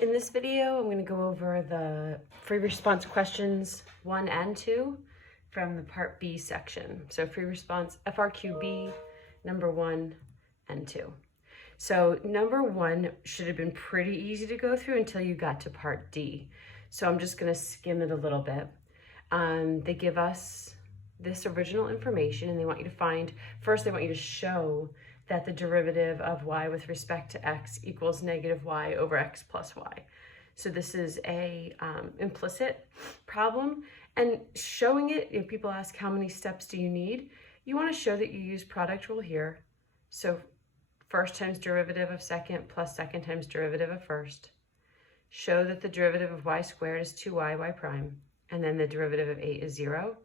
In this video, I'm going to go over the free response questions 1 and 2 from the Part B section. So free response FRQ B, number 1 and 2. So number 1 should have been pretty easy to go through until you got to Part D. So I'm just going to skim it a little bit. They give us this original information and they want you to find, first they want you to show that the derivative of y with respect to x equals negative y over x plus y. So this is a implicit problem, and showing it, if people ask how many steps do you need, you want to show that you use product rule here. So first times derivative of second plus second times derivative of first. Show that the derivative of y squared is 2y, y prime, and then the derivative of 8 is 0.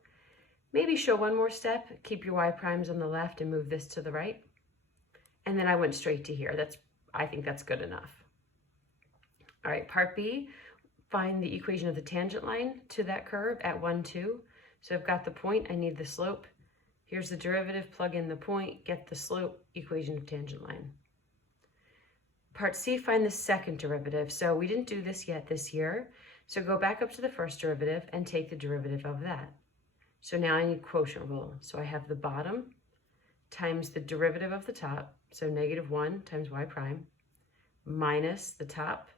Maybe show one more step, keep your y primes on the left and move this to the right. And then I went straight to here. I think that's good enough. All right, part B, find the equation of the tangent line to that curve at 1, 2. So I've got the point, I need the slope. Here's the derivative, plug in the point, get the slope, equation of tangent line. Part C, find the second derivative. So we didn't do this yet this year. So go back up to the first derivative and take the derivative of that. So now I need quotient rule. So I have the bottom times the derivative of the top, so negative 1 times y prime, minus the top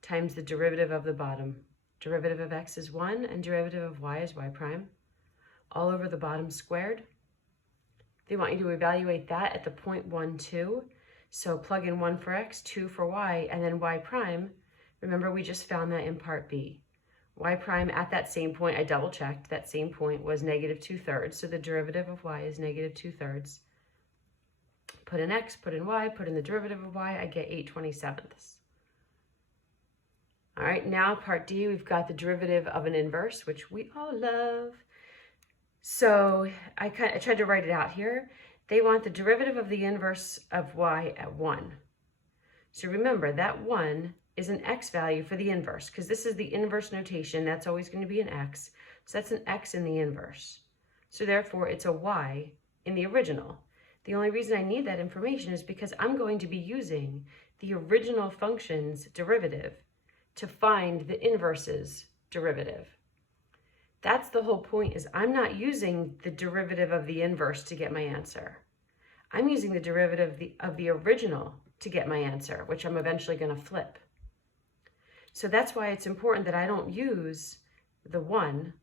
times the derivative of the bottom. Derivative of x is 1 and derivative of y is y prime, all over the bottom squared. They want you to evaluate that at the point 1, 2. So plug in 1 for x, 2 for y, and then y prime. Remember, we just found that in part B. Y prime at that same point, I double checked, that same point was negative 2/3. So the derivative of y is negative 2/3. Put in x, put in y, put in the derivative of y, I get 8/27. All right, now part D, we've got the derivative of an inverse, which we all love. So I tried to write it out here. They want the derivative of the inverse of y at 1. So remember, that 1 is an x value for the inverse, because this is the inverse notation. That's always going to be an x. So that's an x in the inverse. So therefore, it's a y in the original. The only reason I need that information is because I'm going to be using the original function's derivative to find the inverse's derivative. That's the whole point, is I'm not using the derivative of the inverse to get my answer. I'm using the derivative of the original to get my answer, which I'm eventually going to flip. So that's why it's important that I don't use the 1,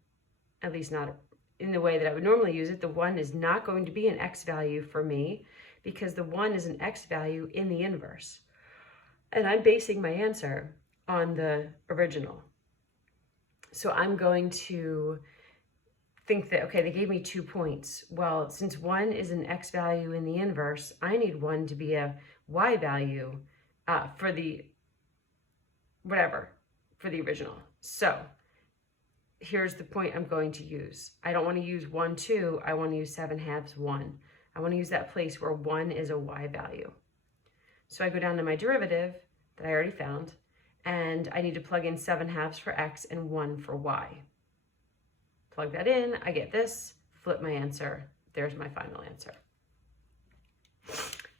at least not in the way that I would normally use it. The 1 is not going to be an x value for me because the 1 is an x value in the inverse. And I'm basing my answer on the original. So I'm going to think that, okay, they gave me 2 points. Well, since 1 is an x value in the inverse, I need 1 to be a y value for the original. So here's the point I'm going to use. I don't want to use 1, 2. I want to use 7/2, 1. I want to use that place where 1 is a y value. So I go down to my derivative that I already found, and I need to plug in 7/2 for x and 1 for y. Plug that in, I get this, flip my answer. There's my final answer.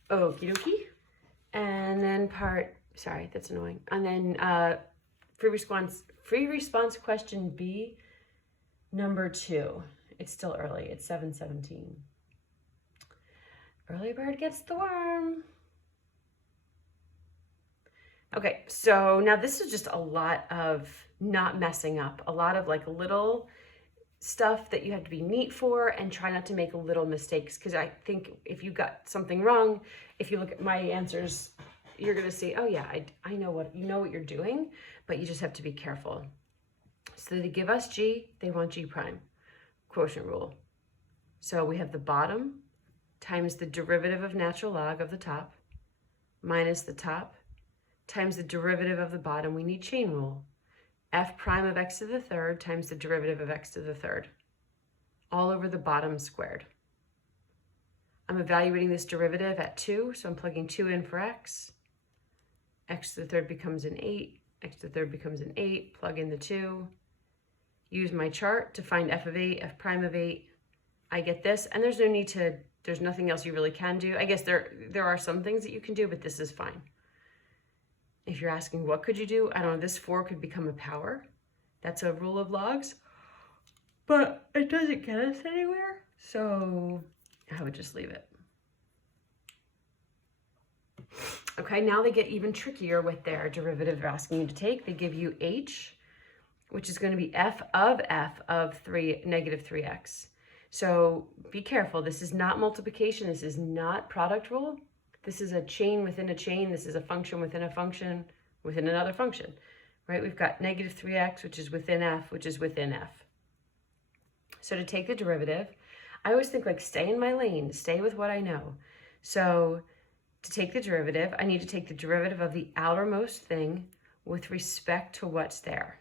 Okie dokie. And then sorry, that's annoying. And then free response question B, number 2. It's still early, it's 7:17. Early bird gets the worm. Okay, so now this is just a lot of not messing up, a lot of like little stuff that you have to be neat for and try not to make little mistakes, because I think if you got something wrong, if you look at my answers, you're going to see, oh yeah, I know what you're doing, but you just have to be careful. So they give us G, they want G prime, quotient rule. So we have the bottom times the derivative of natural log of the top minus the top times the derivative of the bottom. We need chain rule. F prime of x to the third times the derivative of x to the third, all over the bottom squared. I'm evaluating this derivative at 2, so I'm plugging 2 in for x. X to the third becomes an 8, x to the third becomes an 8, plug in the 2. Use my chart to find f of 8, f prime of 8. I get this, and there's nothing else you really can do. I guess there are some things that you can do, but this is fine. if you're asking what could you do, I don't know, this 4 could become a power. That's a rule of logs, but it doesn't get us anywhere, so I would just leave it. Okay, now they get even trickier with their derivative they're asking you to take. They give you h, which is going to be f of 3, negative 3x. So be careful. This is not multiplication. This is not product rule. This is a chain within a chain. This is a function within a function within another function, right? We've got negative 3x, which is within f, which is within f. So to take the derivative, I always think like stay in my lane, stay with what I know. So to take the derivative, I need to take the derivative of the outermost thing with respect to what's there.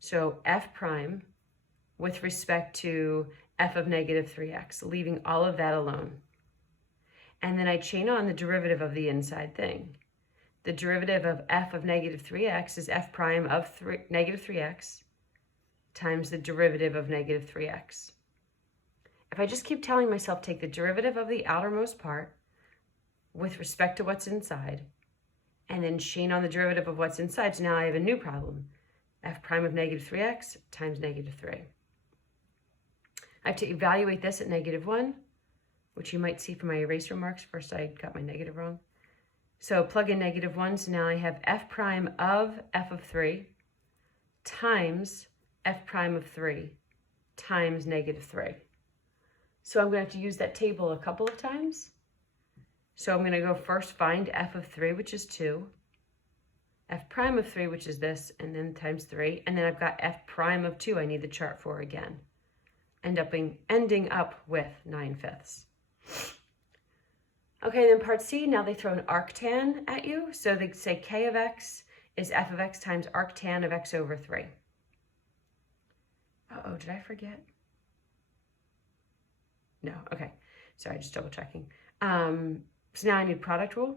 So f prime with respect to f of negative 3x, leaving all of that alone. And then I chain on the derivative of the inside thing. The derivative of f of negative 3x is f prime of negative 3x times the derivative of negative 3x. If I just keep telling myself take the derivative of the outermost part with respect to what's inside, and then chain on the derivative of what's inside, so now I have a new problem. F prime of negative 3x times negative 3. I have to evaluate this at negative 1, which you might see from my eraser marks. First I got my negative wrong. So plug in negative 1, so now I have f prime of f of 3 times f prime of 3 times negative 3. So I'm going to have to use that table a couple of times. So I'm going to go first find f of 3, which is 2, f prime of 3, which is this, and then times 3, and then I've got f prime of 2 I need the chart for again, ending up with 9/5. Okay, then part C, now they throw an arctan at you. So they say k of x is f of x times arctan of x over 3. Uh-oh, did I forget? No, okay. Sorry, just double checking. So now I need product rule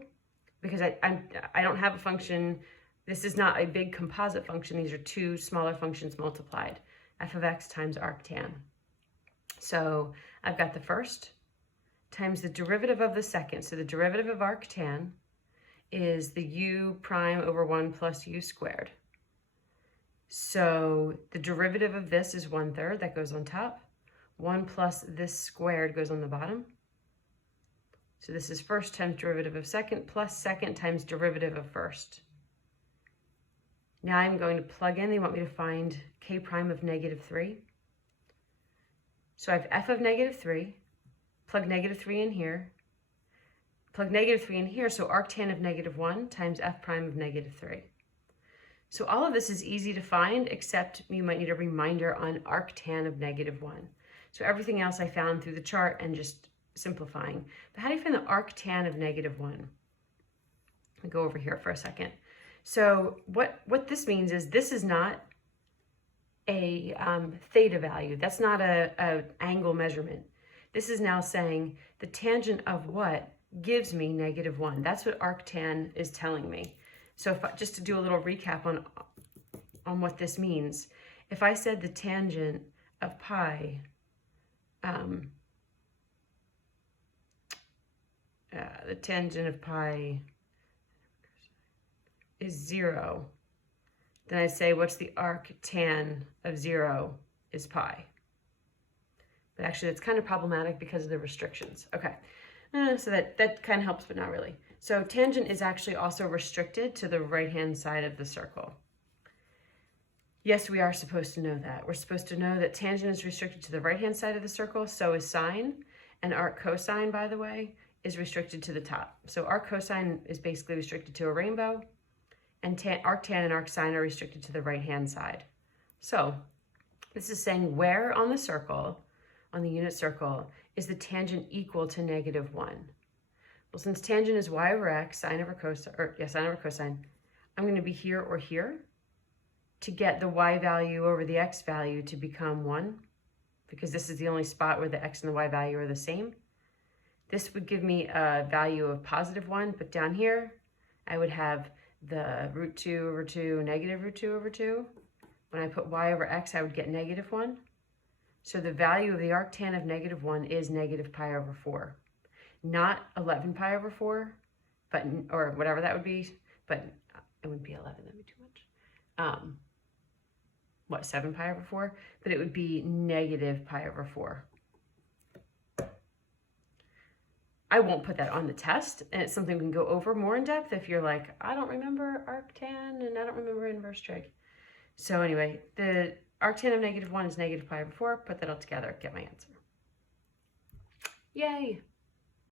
because I don't have a function. This is not a big composite function. These are two smaller functions multiplied. F of x times arctan. So I've got the first times the derivative of the second. So the derivative of arctan is the u prime over 1 plus u squared. So the derivative of this is 1/3, that goes on top. 1 plus this squared goes on the bottom. So this is first times derivative of second plus second times derivative of first. Now I'm going to plug in, they want me to find k prime of negative 3. So I have f of negative 3, plug negative 3 in here, plug negative 3 in here, so arctan of negative 1 times f prime of negative 3. So all of this is easy to find, except you might need a reminder on arctan of negative 1. So everything else I found through the chart and just simplifying. But how do you find the arctan of negative 1? I'll go over here for a second. So what this means is this is not a theta value. That's not a angle measurement. This is now saying the tangent of what gives me negative 1. That's what arctan is telling me. So just to do a little recap on what this means, if I said the tangent of pi is 0, then I'd say what's the arctan of 0 is pi. But actually that's kind of problematic because of the restrictions. Okay, so that kind of helps, but not really. So tangent is actually also restricted to the right-hand side of the circle. Yes, we are supposed to know that. We're supposed to know that tangent is restricted to the right-hand side of the circle, so is sine, and arc cosine, by the way, is restricted to the top. So arc cosine is basically restricted to a rainbow, and arctan and arcsine are restricted to the right-hand side. So this is saying where on the circle, on the unit circle, is the tangent equal to negative 1? Well, since tangent is y over x, sine over cosine, I'm going to be here or here to get the y value over the x value to become 1, because this is the only spot where the x and the y value are the same. This would give me a value of positive 1, but down here I would have the root 2 over 2, negative root 2 over 2. When I put y over x, I would get negative 1. So the value of the arctan of negative 1 is negative pi over 4. Not 11 pi over 4, or whatever that would be, but it wouldn't be 11, that'd be too much. What, 7 pi over 4? But it would be negative pi over 4. I won't put that on the test, and it's something we can go over more in depth if you're like, I don't remember arctan and I don't remember inverse trig. So anyway, the arctan of -1 is negative pi over 4. Put that all together, get my answer. Yay!